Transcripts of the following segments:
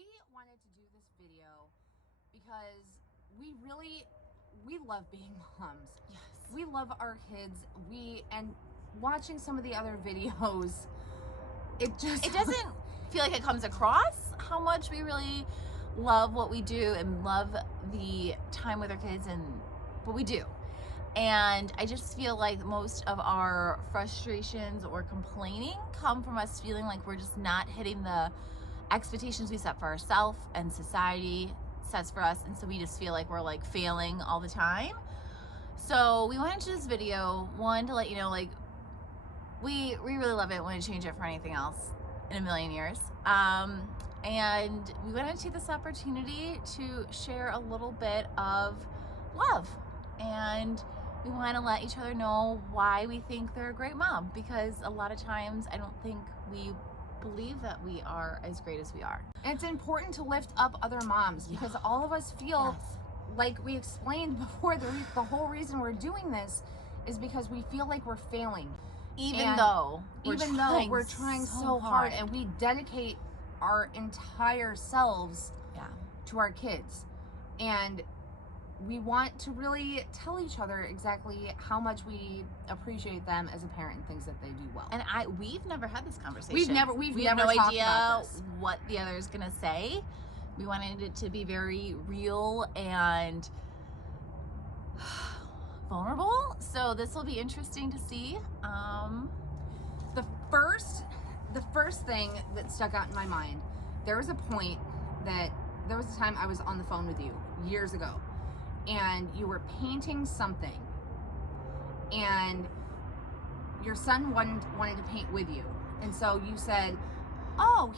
we wanted to do this video because we love being moms. Yes. We love our kids. And watching some of the other videos, it doesn't feel like it comes across how much we really love what we do and love the time with our kids, but we do. And I just feel like most of our frustrations or complaining come from us feeling like we're just not hitting the expectations we set for ourselves and society sets for us. And so we just feel like we're like failing all the time. So we went into this video, one, to let you know, like, we really love it. Wouldn't change it for anything else in a million years. And we wanted to take this opportunity to share a little bit of love. And we want to let each other know why we think they're a great mom, because a lot of times I don't think we believe that we are as great as we are. And it's important to lift up other moms because all of us feel like we explained before, the whole reason we're doing this is because we feel like we're failing. Even though we're trying so hard and we dedicate our entire selves to our kids. And we want to really tell each other exactly how much we appreciate them as a parent and things that they do well. And we've never had this conversation. We have no idea what the other is going to say. We wanted it to be very real and vulnerable. So this will be interesting to see. The first thing that stuck out in my mind, there was a time I was on the phone with you years ago, and you were painting something, and your son wanted to paint with you, and so you said, "Oh,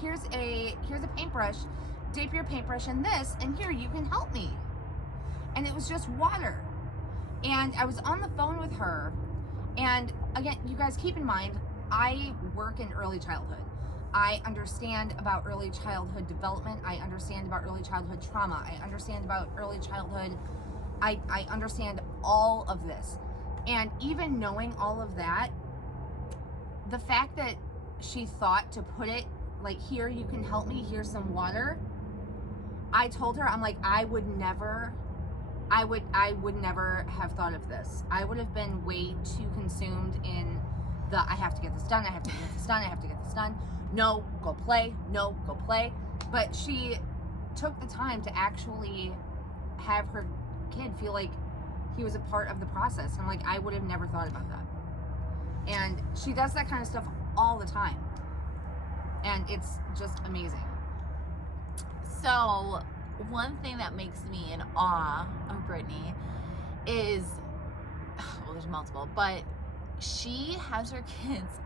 here's a paintbrush. Dip your paintbrush in this, and here, you can help me." And it was just water. And I was on the phone with her, and again, you guys keep in mind, I work in early childhood. I understand about early childhood development. I understand about early childhood trauma. I understand about early childhood. I understand all of this. And even knowing all of that, the fact that she thought to put it like, "Here, you can help me, here's some water." I told her, I'm like, I would never have thought of this. I would have been way too consumed in I have to get this done, I have to get this done, I have to get this done. No, go play. No, go play. But she took the time to actually have her kid feel like he was a part of the process. I'm like, I would have never thought about that. And she does that kind of stuff all the time. And it's just amazing. So one thing that makes me in awe of Brittany is, well, there's multiple, but she has her kids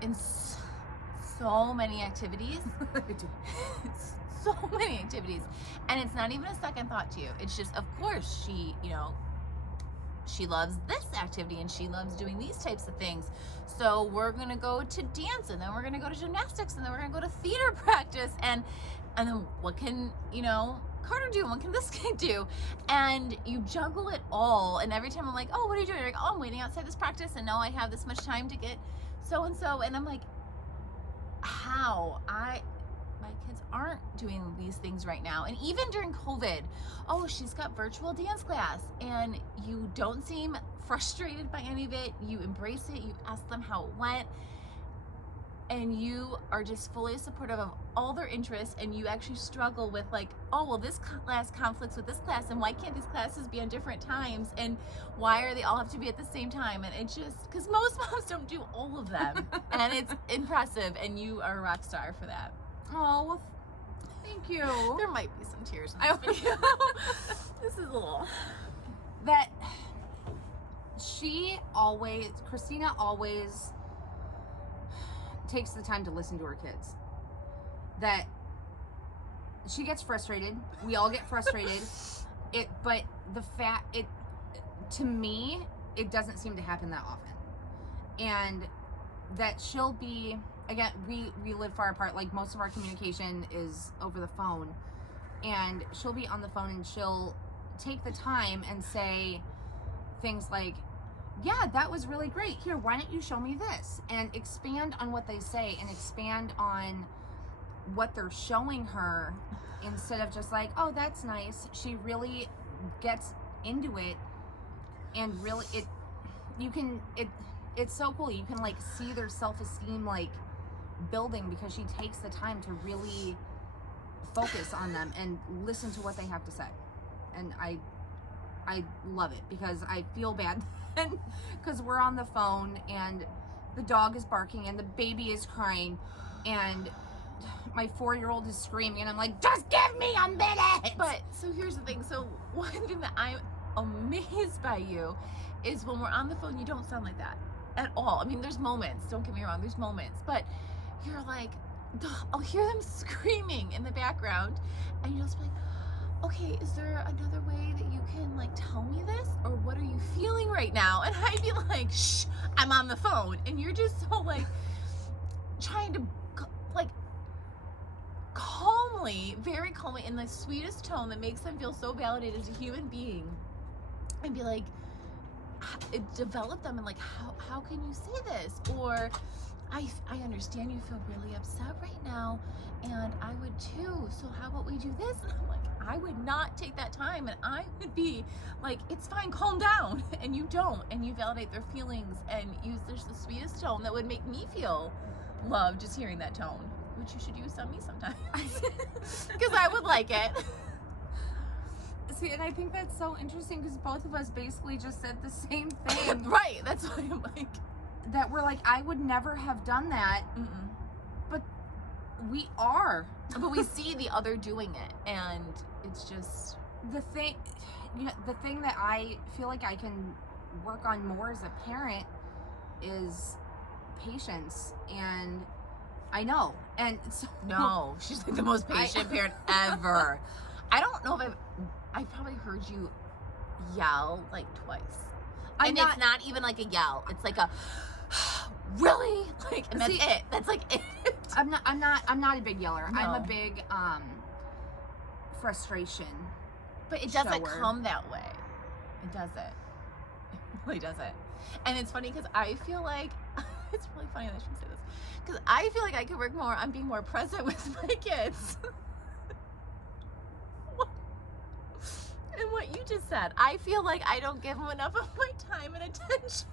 in so many activities. So many activities. And it's not even a second thought to you. It's just, of course, she loves this activity and she loves doing these types of things. So we're going to go to dance, and then we're going to go to gymnastics, and then we're going to go to theater practice. And then what can, Carter do? What can this kid do? And you juggle it all. And every time I'm like, "Oh, what are you doing?" You're like, "Oh, I'm waiting outside this practice, and now I have this much time to get so-and-so." And I'm like, how? My kids aren't doing these things right now. And even during COVID, oh, she's got virtual dance class, and you don't seem frustrated by any of it. You embrace it. You ask them how it went, and you are just fully supportive of all their interests. And you actually struggle with like, "Oh, well, this class conflicts with this class, and why can't these classes be on different times, and why are they all have to be at the same time?" And it's just because most moms don't do all of them. And it's impressive, and you are a rock star for that. Oh, well, thank you. There might be some tears in this video. This is a little... That Christina always takes the time to listen to her kids. That she gets frustrated. We all get frustrated. But to me, it doesn't seem to happen that often. And that she'll be, again, we live far apart. Like, most of our communication is over the phone, and she'll be on the phone and she'll take the time and say things like, "Yeah, that was really great. Here, why don't you show me this?" And expand on what they say, and expand on what they're showing her, instead of just like, oh, that's nice, she really gets into it, and really it's so cool. You can like see their self-esteem like building because she takes the time to really focus on them and listen to what they have to say. And I love it, because I feel bad because we're on the phone and the dog is barking and the baby is crying and my 4-year-old is screaming, and I'm like, just give me a minute. But so here's the thing. So one thing that I'm amazed by you is when we're on the phone, you don't sound like that at all. I mean, there's moments, don't get me wrong, there's moments, but you're like, I'll hear them screaming in the background, and you'll just be like, okay, is there another way that you can like tell me this, or what are you feeling right now? And I'd be like, shh, I'm on the phone, and you're just so like trying to like calmly, very calmly, in the sweetest tone that makes them feel so validated as a human being, and be like, develop them, and like, how can you say this? Or I understand you feel really upset right now, and I would too, so how about we do this? And I'm like, I would not take that time, and I would be like, it's fine, calm down. And you don't, and you validate their feelings and use the sweetest tone that would make me feel loved just hearing that tone, which you should use on me sometimes because I would like it. See, and I think that's so interesting because both of us basically just said the same thing. Right, that's why I'm like, that we're like, I would never have done that. mm-mm. But we are. But we see the other doing it, and it's just the thing. The thing that I feel like I can work on more as a parent is patience, and I know. And so, no, she's like the most patient parent ever. I don't know if I've probably heard you yell like twice, and it's not even like a yell. It's like a really, like, and that's it. That's like it. I'm not a big yeller. No. I'm a big frustration. But it doesn't come that way. It doesn't. It really doesn't. And it's funny because I feel like it's really funny that I should say this, because I feel like I could work more on being more present with my kids. And what you just said, I feel like I don't give them enough of my time and attention.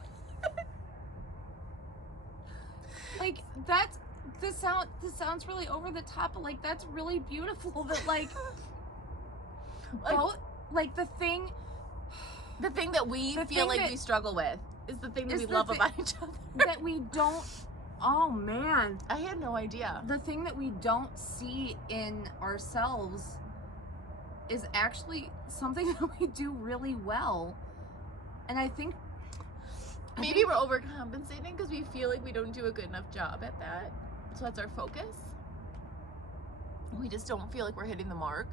Like, this sounds really over the top, but like, that's really beautiful that like both, like the thing that we feel like we struggle with is the thing that we love about each other. That we don't, oh man. I had no idea. The thing that we don't see in ourselves is actually something that we do really well. And I think maybe we're overcompensating because we feel like we don't do a good enough job at that. So that's our focus. We just don't feel like we're hitting the mark.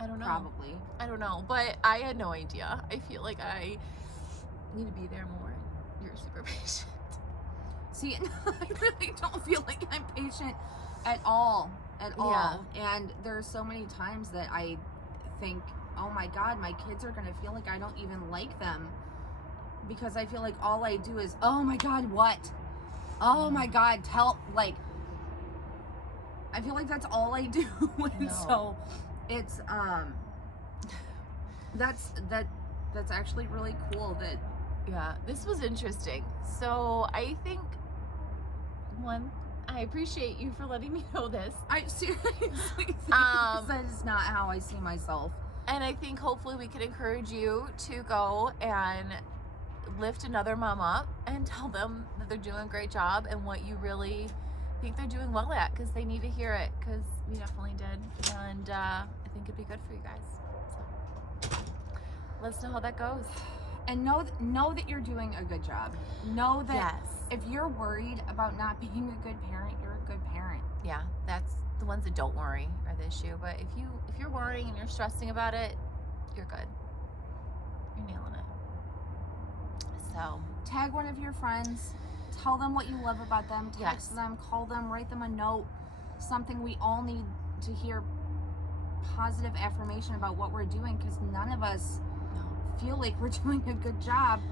I don't know. Probably. I don't know. But I had no idea. I feel like I need to be there more. You're super patient. See, I really don't feel like I'm patient at all. Yeah. And there's so many times that I think, oh my God, my kids are going to feel like I don't even like them, because I feel like all I do is, oh my God, what? Oh my God, like, I feel like that's all I do. And so it's, that's actually really cool that. Yeah, this was interesting. So I think, one, I appreciate you for letting me know this. I seriously think that is not how I see myself. And I think hopefully we can encourage you to go and lift another mom up and tell them that they're doing a great job and what you really think they're doing well at, because they need to hear it, because we definitely did. And I think it'd be good for you guys. So let us know how that goes. And know that you're doing a good job. Know that if you're worried about not being a good parent, you're a good parent. Yeah, that's the ones that don't worry are the issue. But if you're worrying and you're stressing about it, you're good. You're nailing it. So tag one of your friends. Tell them what you love about them. Text them, call them, write them a note. Something we all need to hear positive affirmation about what we're doing, because none of us feel like we're doing a good job,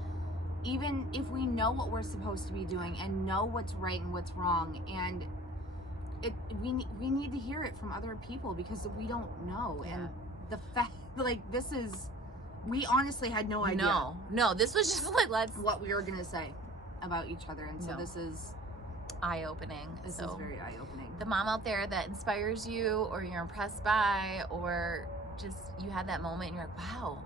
even if we know what we're supposed to be doing and know what's right and what's wrong. And we need to hear it from other people because we don't know. Yeah. And the fact, like, this is, we honestly had no idea. No, this was just like, what we were gonna say about each other, and so this is eye-opening. This is very eye-opening. The mom out there that inspires you, or you're impressed by, or just you had that moment and you're like, wow,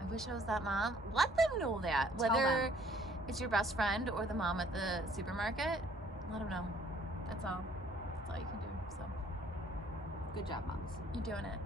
I wish I was that mom. Let them know that. Whether it's your best friend or the mom at the supermarket, let them know. That's all. That's all you can do. So good job, moms. you're doing it.